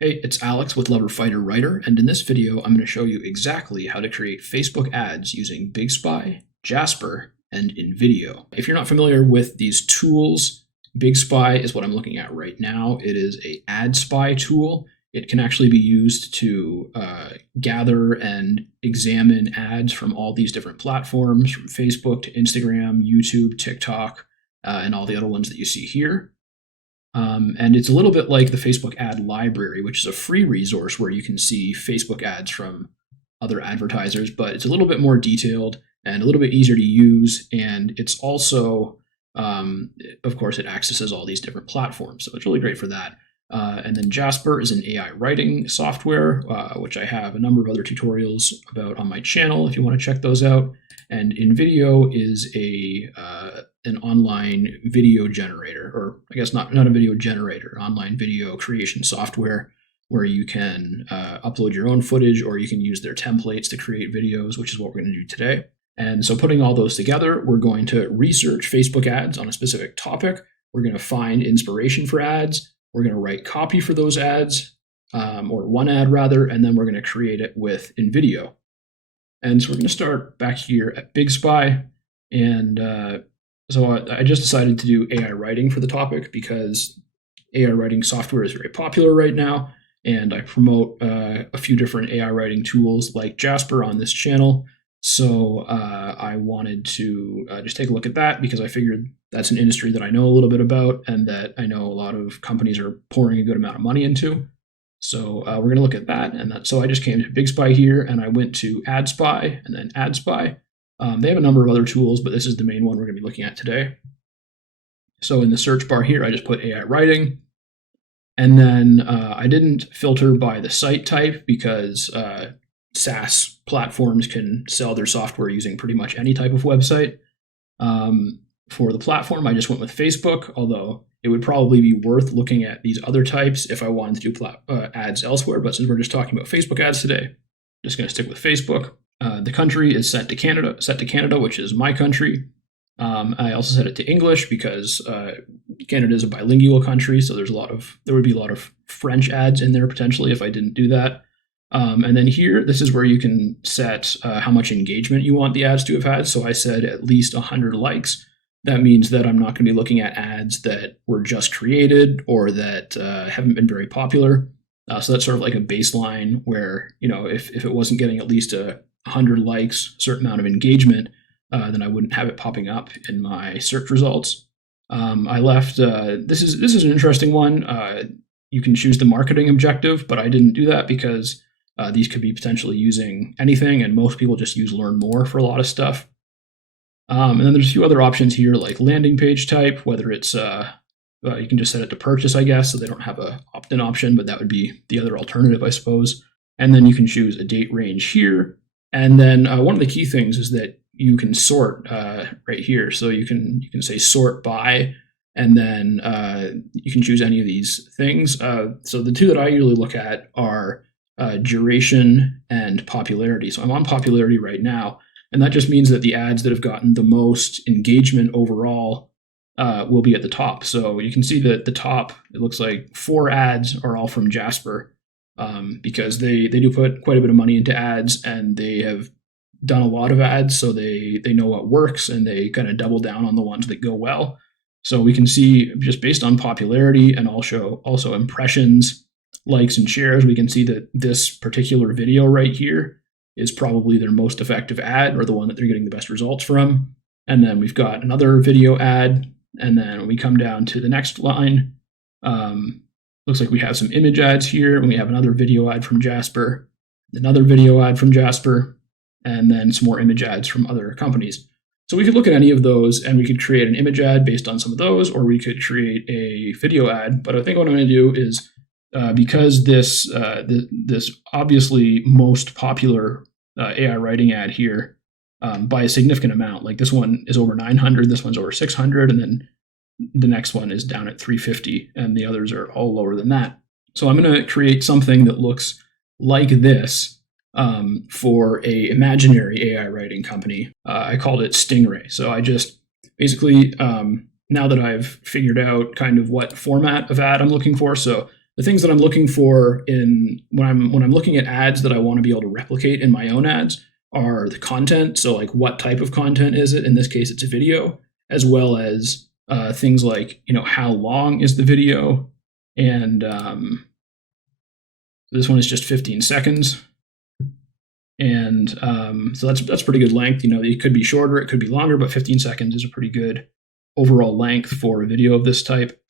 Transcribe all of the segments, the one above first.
Hey, it's Alex with Lover Fighter Writer, and in this video I'm going to show you exactly how to create Facebook ads using Bigspy, Jasper, and Invideo. If you're not familiar with these tools, Bigspy is what I'm looking at right now. It is an ad spy tool. It can actually be used to gather and examine ads from all these different platforms, from Facebook to Instagram, YouTube, TikTok, and all the other ones that you see here. And it's a little bit like the Facebook ad library, which is a free resource where you can see Facebook ads from other advertisers, but it's a little bit more detailed and a little bit easier to use. And it's also, of course, it accesses all these different platforms. So it's really great for that. And then Jasper is an AI writing software, which I have a number of other tutorials about on my channel if you want to check those out. And Invideo is an online video generator, or I guess not a video generator, an online video creation software where you can upload your own footage, or you can use their templates to create videos, which is what we're going to do today. And so putting all those together, we're going to research Facebook ads on a specific topic. We're going to find inspiration for ads. We're going to write copy for those ads, or one ad rather, and then we're going to create it with Invideo. And so we're going to start back here at Bigspy. And so I just decided to do AI writing for the topic because AI writing software is very popular right now. And I promote a few different AI writing tools like Jasper on this channel. So I wanted to just take a look at that because I figured that's an industry that I know a little bit about and that I know a lot of companies are pouring a good amount of money into. So we're going to look at that. And so I just came to Bigspy here and I went to AdSpy and then AdSpy. They have a number of other tools, but this is the main one we're going to be looking at today. So in the search bar here, I just put AI writing. And then I didn't filter by the site type because SaaS platforms can sell their software using pretty much any type of website. For the platform, I just went with Facebook, although it would probably be worth looking at these other types if I wanted to do ads elsewhere. But since we're just talking about Facebook ads today, I'm just going to stick with Facebook. The country is set to Canada, which is my country. I also set it to English because Canada is a bilingual country, so there would be a lot of French ads in there potentially if I didn't do that. And then here, this is where you can set how much engagement you want the ads to have had. So I said at least 100 likes. That means that I'm not going to be looking at ads that were just created or that haven't been very popular. So that's sort of like a baseline where, if it wasn't getting at least 100 likes, a certain amount of engagement, then I wouldn't have it popping up in my search results. I left, this is an interesting one. You can choose the marketing objective, but I didn't do that because these could be potentially using anything, and most people just use learn more for a lot of stuff. And then there's a few other options here like landing page type, whether it's, you can just set it to purchase, I guess, so they don't have a opt-in option, but that would be the other alternative, I suppose. And then you can choose a date range here. And then one of the key things is that you can sort right here. So you can say sort by, and then you can choose any of these things. So the two that I usually look at are duration and popularity. So I'm on popularity right now. And that just means that the ads that have gotten the most engagement overall will be at the top. So you can see that the top, it looks like 4 ads are all from Jasper because they do put quite a bit of money into ads, and they have done a lot of ads. So they know what works, and they kind of double down on the ones that go well. So we can see just based on popularity and also impressions, likes, and shares, we can see that this particular video right here is probably their most effective ad, or the one that they're getting the best results from. And then we've got another video ad. And then when we come down to the next line, looks like we have some image ads here, and we have another video ad from Jasper, another video ad from Jasper, and then some more image ads from other companies. So we could look at any of those, and we could create an image ad based on some of those, or we could create a video ad. But I think what I'm going to do is, because this obviously most popular AI writing ad here by a significant amount, like this one is over 900, this one's over 600, and then the next one is down at 350, and the others are all lower than that. So I'm going to create something that looks like this for a imaginary AI writing company. I called it Stingray. So I just basically, now that I've figured out kind of what format of ad I'm looking for, so the things that I'm looking for when I'm looking at ads that I want to be able to replicate in my own ads are the content. So like what type of content is it? In this case, it's a video, as well as things like, how long is the video? And this one is just 15 seconds. And so that's pretty good length. It could be shorter, it could be longer, but 15 seconds is a pretty good overall length for a video of this type.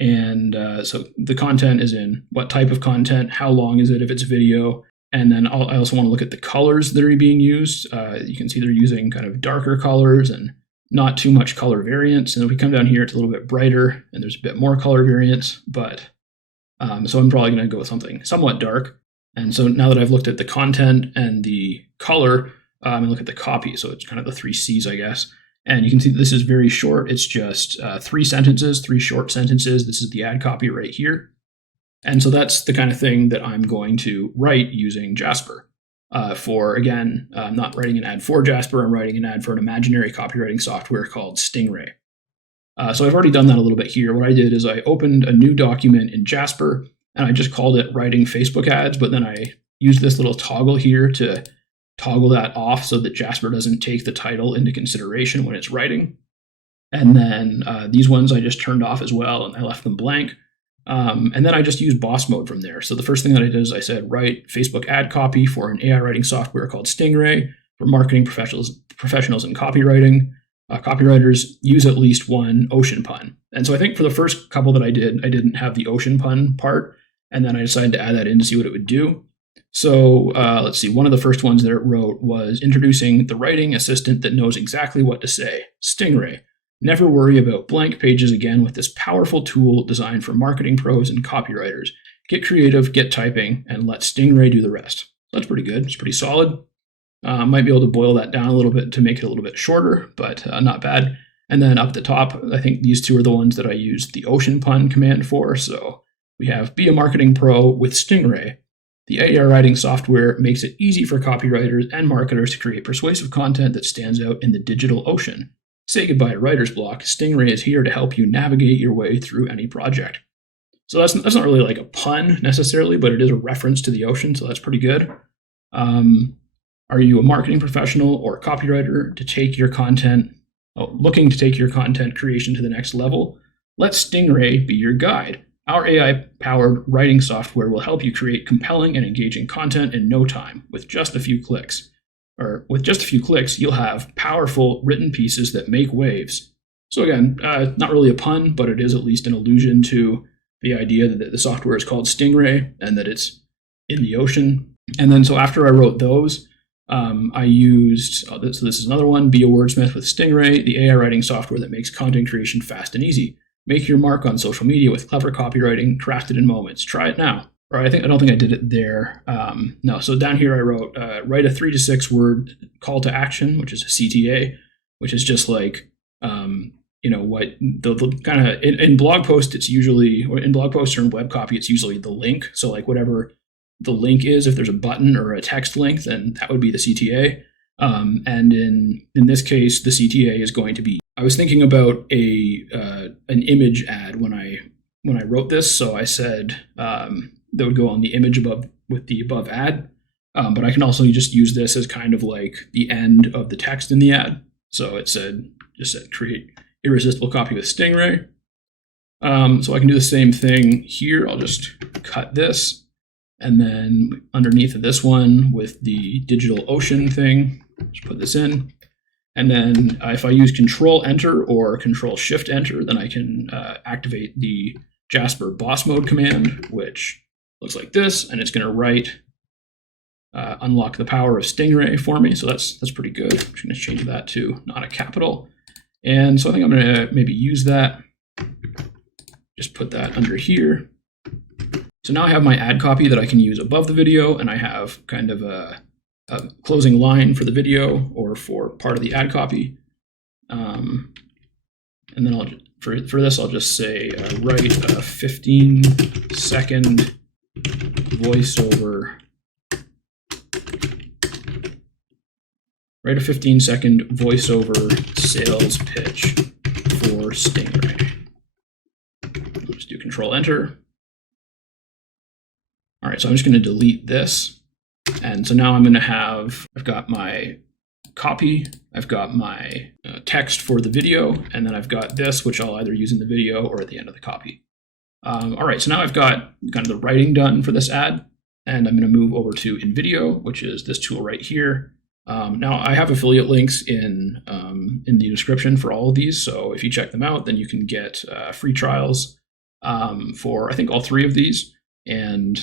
And so the content is in what type of content, how long is it if it's video, and then I also want to look at the colors that are being used. You can see they're using kind of darker colors and not too much color variance. And if we come down here, it's a little bit brighter and there's a bit more color variance, but so I'm probably going to go with something somewhat dark. And so now that I've looked at the content and the color, I'm going to look at the copy. So it's kind of the 3 C's, I guess. And you can see this is very short. It's just 3 sentences, 3 short sentences. This is the ad copy right here. And so that's the kind of thing that I'm going to write using Jasper. Again, I'm not writing an ad for Jasper. I'm writing an ad for an imaginary copywriting software called Stingray. So I've already done that a little bit here. What I did is I opened a new document in Jasper, and I just called it writing Facebook ads, but then I used this little toggle here to toggle that off so that Jasper doesn't take the title into consideration when it's writing. And then these ones I just turned off as well, and I left them blank. And then I just used boss mode from there. So the first thing that I did is I said, write Facebook ad copy for an AI writing software called Stingray for marketing professionals in copywriting. Copywriters use at least one ocean pun. And so I think for the first couple that I didn't have the ocean pun part. And then I decided to add that in to see what it would do. So let's see, one of the first ones that it wrote was introducing the writing assistant that knows exactly what to say, Stingray. Never worry about blank pages again with this powerful tool designed for marketing pros and copywriters. Get creative, get typing, and let Stingray do the rest. That's pretty good. It's pretty solid. Might be able to boil that down a little bit to make it a little bit shorter, but not bad. And then up at the top, I think these two are the ones that I used the ocean pun command for. So we have be a marketing pro with Stingray. The AI writing software makes it easy for copywriters and marketers to create persuasive content that stands out in the digital ocean. Say goodbye to writer's block. Stingray is here to help you navigate your way through any project. So that's not really like a pun necessarily, but it is a reference to the ocean, so that's pretty good. Are you a marketing professional or a copywriter to take your content, looking to take your content creation to the next level? Let Stingray be your guide. Our AI-powered writing software will help you create compelling and engaging content in no time with just a few clicks. Or with just a few clicks, you'll have powerful written pieces that make waves. So again, not really a pun, but it is at least an allusion to the idea that the software is called Stingray and that it's in the ocean. And then so after I wrote those, I used, so this is another one, be a wordsmith with Stingray, the AI writing software that makes content creation fast and easy. Make your mark on social media with clever copywriting crafted in moments. Try it now. Or I don't think I did it there. No, so down here I wrote, write a 3 to 6 word call to action, which is a CTA, which is just like, what the kind of, in blog posts, it's usually, or in blog posts or in web copy, it's usually the link. So like whatever the link is, if there's a button or a text link, then that would be the CTA. And in this case, the CTA is going to be, I was thinking about an image ad when I wrote this. So I said, that would go on the image above with the above ad. But I can also just use this as kind of like the end of the text in the ad. So it just said create irresistible copy with Stingray. So I can do the same thing here. I'll just cut this. And then underneath of this one with the digital ocean thing, just put this in. And then if I use Control Enter or Control Shift Enter, then I can activate the Jasper boss mode command, which looks like this, and it's going to write unlock the power of Stingray for me. So that's pretty good. I'm just going to change that to not a capital. And so I think I'm going to maybe use that. Just put that under here. So now I have my ad copy that I can use above the video, and I have kind of a closing line for the video or for part of the ad copy. And then for this, I'll just say write a 15-second voiceover. Write a 15-second voiceover sales pitch for Stingray. I'll just do Control Enter. right, so I'm just going to delete this. And so now I'm going to I've got my copy, I've got my text for the video, and then I've got this, which I'll either use in the video or at the end of the copy. All right, so now I've got kind of the writing done for this ad, and I'm going to move over to Invideo, which is this tool right here. Now I have affiliate links in the description for all of these, so if you check them out, then you can get free trials for I think all 3 of these, and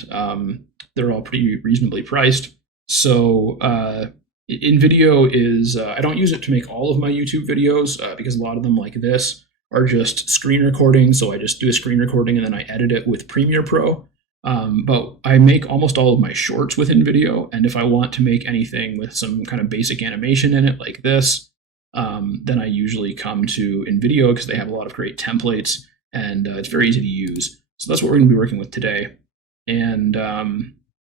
they're all pretty reasonably priced. So Invideo is I don't use it to make all of my YouTube videos because a lot of them like this are just screen recording. So I just do a screen recording and then I edit it with Premiere Pro. But I make almost all of my shorts with Invideo, and if I want to make anything with some kind of basic animation in it like this, then I usually come to Invideo because they have a lot of great templates and it's very easy to use. So that's what we're going to be working with today. And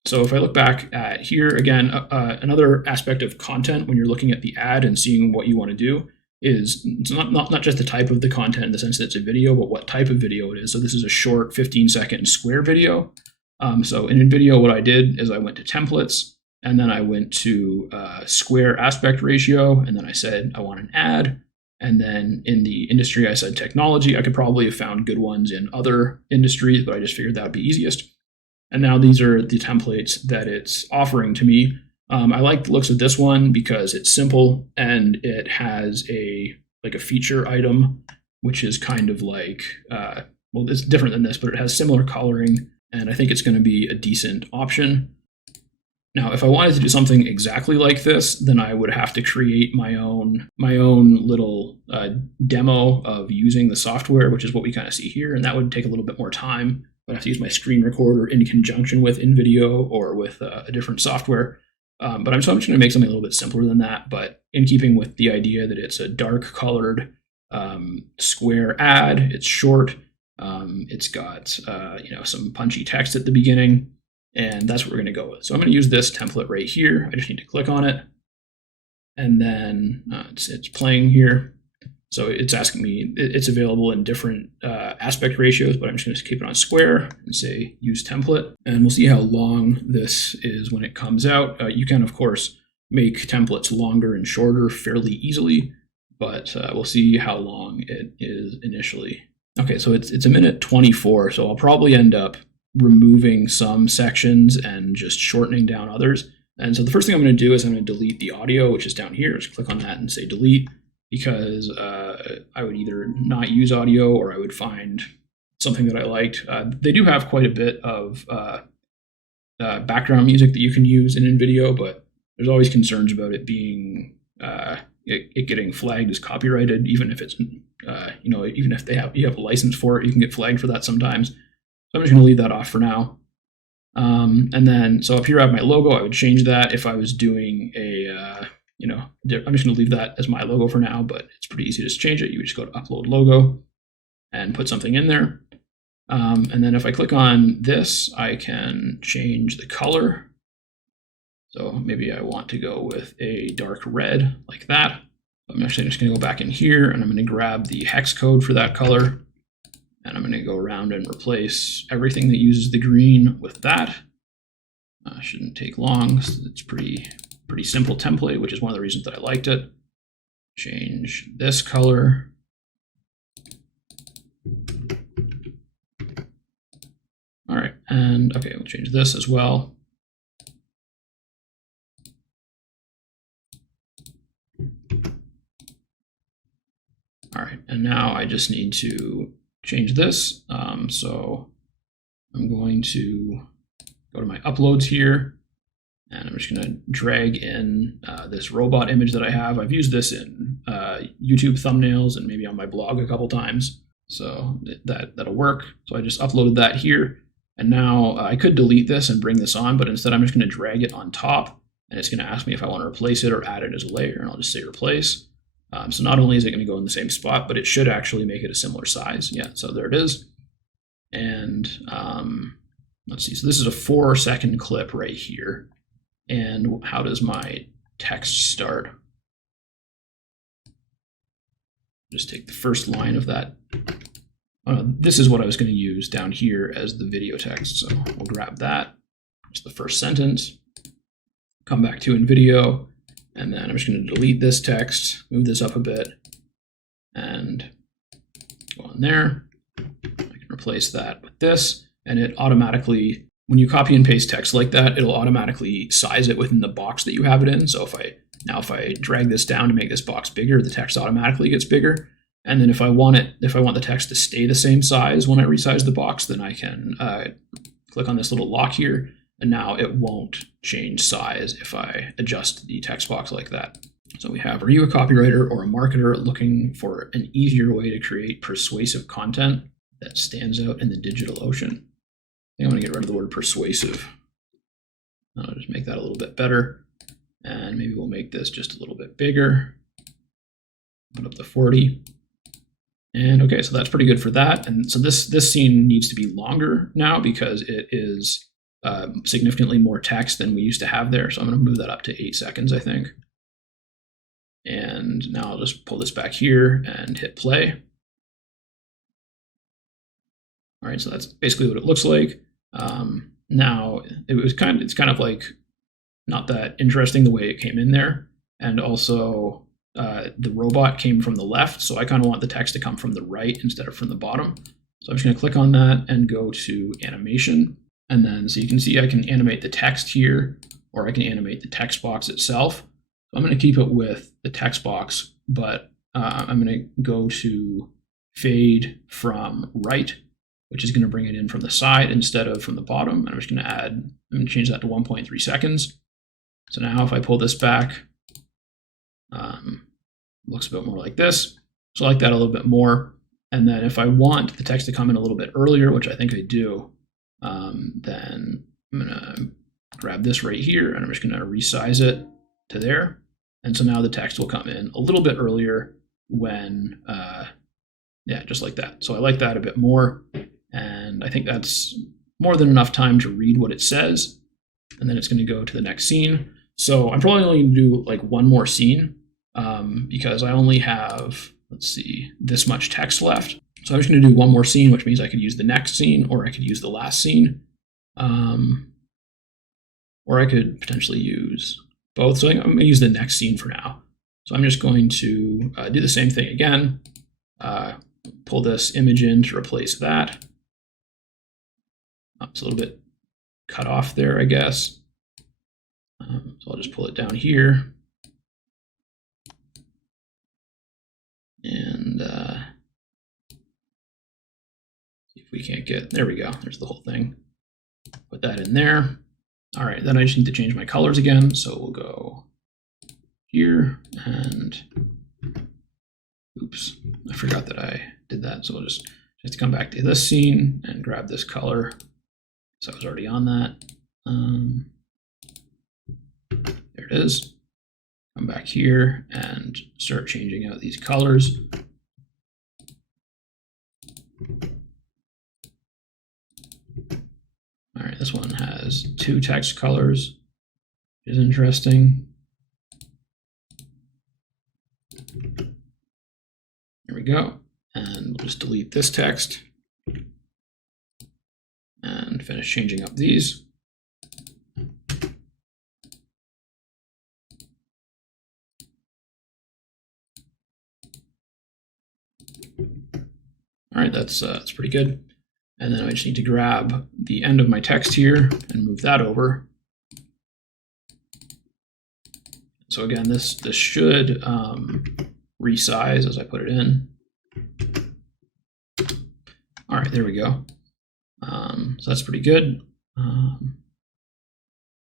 so if I look back at here, again, another aspect of content when you're looking at the ad and seeing what you want to do is it's not just the type of the content in the sense that it's a video, but what type of video it is. So this is a short 15-second square video. So in Invideo, what I did is I went to templates, and then I went to square aspect ratio, and then I said I want an ad. And then in the industry, I said technology. I could probably have found good ones in other industries, but I just figured that would be easiest. And now these are the templates that it's offering to me. I like the looks of this one because it's simple and it has a feature item, which is kind of like, well, it's different than this, but it has similar coloring, and I think it's going to be a decent option. Now, if I wanted to do something exactly like this, then I would have to create my own little demo of using the software, which is what we kind of see here, and that would take a little bit more time. I'd have to use my screen recorder in conjunction with Invideo or with a different software. But I'm just going to make something a little bit simpler than that, but in keeping with the idea that it's a dark colored square ad. It's short. It's got some punchy text at the beginning, and that's what we're going to go with. So I'm going to use this template right here. I just need to click on it, and then it's playing here. So it's asking me, it's available in different aspect ratios, but I'm just going to keep it on square and say use template. And we'll see how long this is when it comes out. You can, of course, make templates longer and shorter fairly easily, but we'll see how long it is initially. Okay, so it's a minute 24, so I'll probably end up removing some sections and just shortening down others. And so the first thing I'm going to do is I'm going to delete the audio, which is down here. Just click on that and say delete, because I would either not use audio or I would find something that I liked. They do have quite a bit of background music that you can use in Invideo, but there's always concerns about it being it getting flagged as copyrighted, even if it's even if you have a license for it, you can get flagged for that sometimes. So I'm just going to leave that off for now. And then so up here I have my logo. I would change that if I was doing I'm just going to leave that as my logo for now, but it's pretty easy to just change it. You would just go to upload logo and put something in there. And then if I click on this, I can change the color. So maybe I want to go with a dark red like that. I'm actually just going to go back in here and I'm going to grab the hex code for that color. And I'm going to go around and replace everything that uses the green with that. Shouldn't take long. It's pretty simple template, which is one of the reasons that I liked it. Change this color. All right, and okay, we'll change this as well. All right, and now I just need to change this. So I'm going to go to my uploads here, and I'm just going to drag in this robot image that I have. I've used this in YouTube thumbnails and maybe on my blog a couple times, so that'll work. So I just uploaded that here, and now I could delete this and bring this on, but instead I'm just going to drag it on top, and it's going to ask me if I want to replace it or add it as a layer, and I'll just say replace. So not only is it going to go in the same spot, but it should actually make it a similar size. Yeah, so there it is. And let's see, so this is a 4-second clip right here. And how does my text start? Just take the first line of that. This is what I was going to use down here as the video text. So we'll grab that It's the first sentence. Come back to Invideo, and then I'm just going to delete this text, move this up a bit, and go on there. I can replace that with this, and it automatically, when you copy and paste text like that, it'll automatically size it within the box that you have it in. So if I drag this down to make this box bigger, the text automatically gets bigger. And then if I want the text to stay the same size when I resize the box, then I can click on this little lock here, and now it won't change size if I adjust the text box like that. So we have, are you a copywriter or a marketer looking for an easier way to create persuasive content that stands out in the digital ocean? I think I'm going to get rid of the word persuasive. I'll just make that a little bit better. And maybe we'll make this just a little bit bigger. Put up to 40. And okay, so that's pretty good for that. And so this scene needs to be longer now because it is significantly more text than we used to have there. So I'm going to move that up to 8 seconds, I think. And now I'll just pull this back here and hit play. All right, so that's basically what it looks like. Now it's kind of like not that interesting the way it came in there, and also the robot came from the left, so I kind of want the text to come from the right instead of from the bottom. So I'm just going to click on that and go to animation, and then so you can see I can animate the text here, or I can animate the text box itself. So I'm going to keep it with the text box, but I'm going to go to fade from right, which is going to bring it in from the side instead of from the bottom. And I'm just going to change that to 1.3 seconds. So now if I pull this back, it looks a bit more like this. So I like that a little bit more. And then if I want the text to come in a little bit earlier, which I think I do, then I'm going to grab this right here and I'm just going to resize it to there. And so now the text will come in a little bit earlier when, yeah, just like that. So I like that a bit more. And I think that's more than enough time to read what it says. And then it's going to go to the next scene. So I'm probably only going to do like one more scene because I only have, let's see, this much text left. So I'm just going to do one more scene, which means I could use the next scene or I could use the last scene. Or I could potentially use both. So I'm going to use the next scene for now. So I'm just going to do the same thing again. Pull this image in to replace that. It's a little bit cut off there, I guess. So I'll just pull it down here. And see if we can't get, there we go. There's the whole thing. Put that in there. All right, then I just need to change my colors again. So we'll go here and oops, I forgot that I did that. So we'll just have to come back to this scene and grab this color. So I was already on that. There it is. Come back here and start changing out these colors. All right, this one has 2 text colors, which is interesting. There we go. And we'll just delete this text and finish changing up these. All right, that's pretty good. And then I just need to grab the end of my text here and move that over. So again, this should resize as I put it in. All right, there we go. So that's pretty good. Now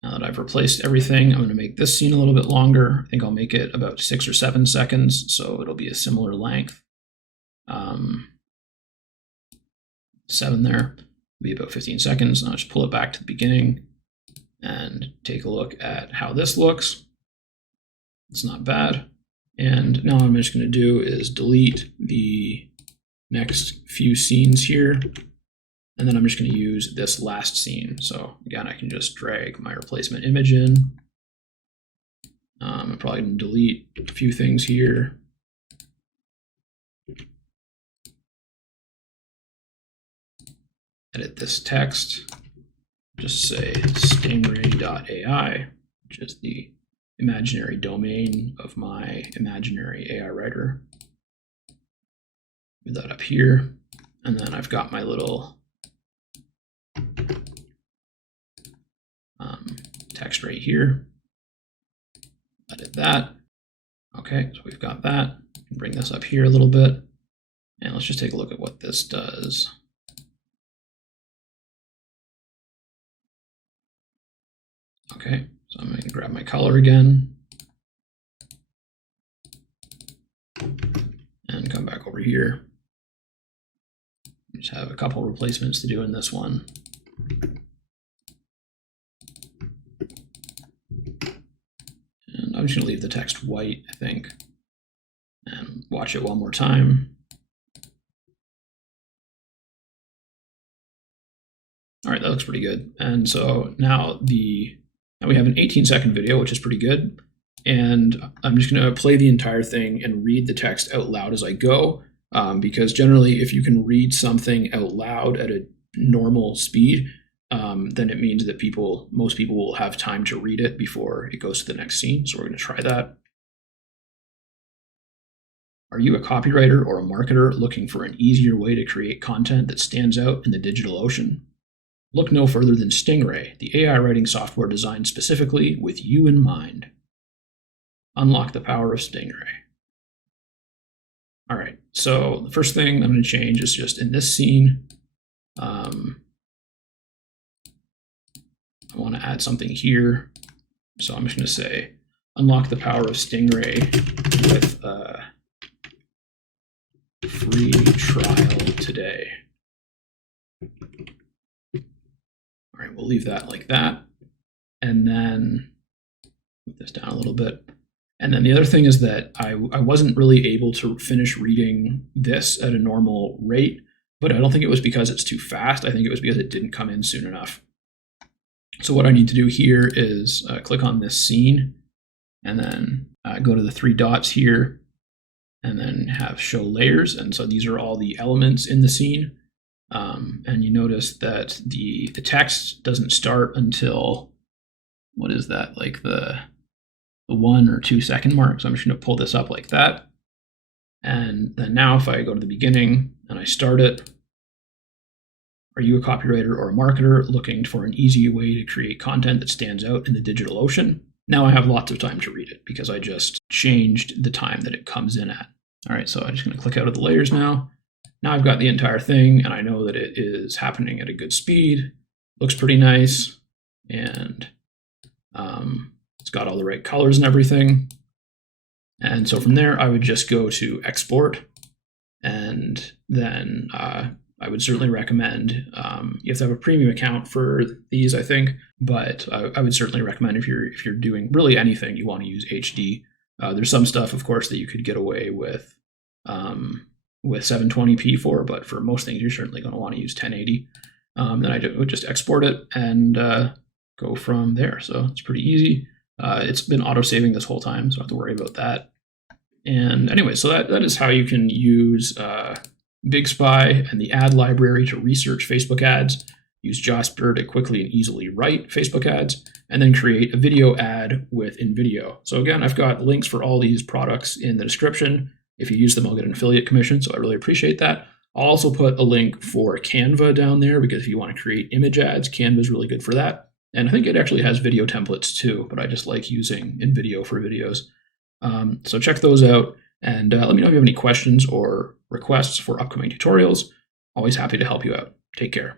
that I've replaced everything, I'm going to make this scene a little bit longer. I think I'll make it about 6 or 7 seconds, so it'll be a similar length. 7 there, be about 15 seconds. And I'll just pull it back to the beginning and take a look at how this looks. It's not bad. And now what I'm just going to do is delete the next few scenes here. And then I'm just going to use this last scene. So again, I can just drag my replacement image in. I'm probably going to delete a few things here. Edit this text. just say stingray.ai, which is the imaginary domain of my imaginary AI writer. Move that up here, and then I've got my little text right here. Edit that. Okay, so we've got that. Bring this up here a little bit, and let's just take a look at what this does. Okay, so I'm going to grab my color again and come back over here. Just have a couple replacements to do in this one. And I'm just going to leave the text white, I think, and watch it one more time. All right, that looks pretty good. And so now we have an 18-second video, which is pretty good. And I'm just going to play the entire thing and read the text out loud as I go. Because generally, if you can read something out loud at a normal speed, then it means that most people will have time to read it before it goes to the next scene. So we're going to try that. Are you a copywriter or a marketer looking for an easier way to create content that stands out in the digital ocean? Look no further than Stingray, the AI writing software designed specifically with you in mind. Unlock the power of Stingray. All right, so the first thing I'm going to change is just in this scene, I want to add something here. So I'm just going to say, unlock the power of Stingray with a free trial today. All right, we'll leave that like that. And then move this down a little bit. And then the other thing is that I wasn't really able to finish reading this at a normal rate, but I don't think it was because it's too fast. I think it was because it didn't come in soon enough. So what I need to do here is click on this scene and then go to the three dots here and then have show layers. And so these are all the elements in the scene. And you notice that the text doesn't start until, what is that, like the 1 or 2 second mark. So I'm just going to pull this up like that. And then now if I go to the beginning and I start it, are you a copywriter or a marketer looking for an easy way to create content that stands out in the digital ocean? Now I have lots of time to read it because I just changed the time that it comes in at. All right, so I'm just going to click out of the layers now. Now I've got the entire thing and I know that it is happening at a good speed. Looks pretty nice. And it's got all the right colors and everything. And so from there, I would just go to export. And then I would certainly recommend, you have to have a premium account for these, I think, but I would certainly recommend if you're doing really anything, you want to use HD. There's some stuff, of course, that you could get away with 720p for, but for most things, you're certainly going to want to use 1080. Then I would just export it and go from there. So it's pretty easy. It's been auto-saving this whole time, so I don't have to worry about that. And anyway, so that is how you can use Bigspy and the ad library to research Facebook ads, use Jasper to quickly and easily write Facebook ads, and then create a video ad with Invideo. So again, I've got links for all these products in the description. If you use them, I'll get an affiliate commission, so I really appreciate that. I'll also put a link for Canva down there because if you want to create image ads, Canva is really good for that. And I think it actually has video templates too, but I just like using Invideo for videos. So check those out and let me know if you have any questions or requests for upcoming tutorials. Always happy to help you out. Take care.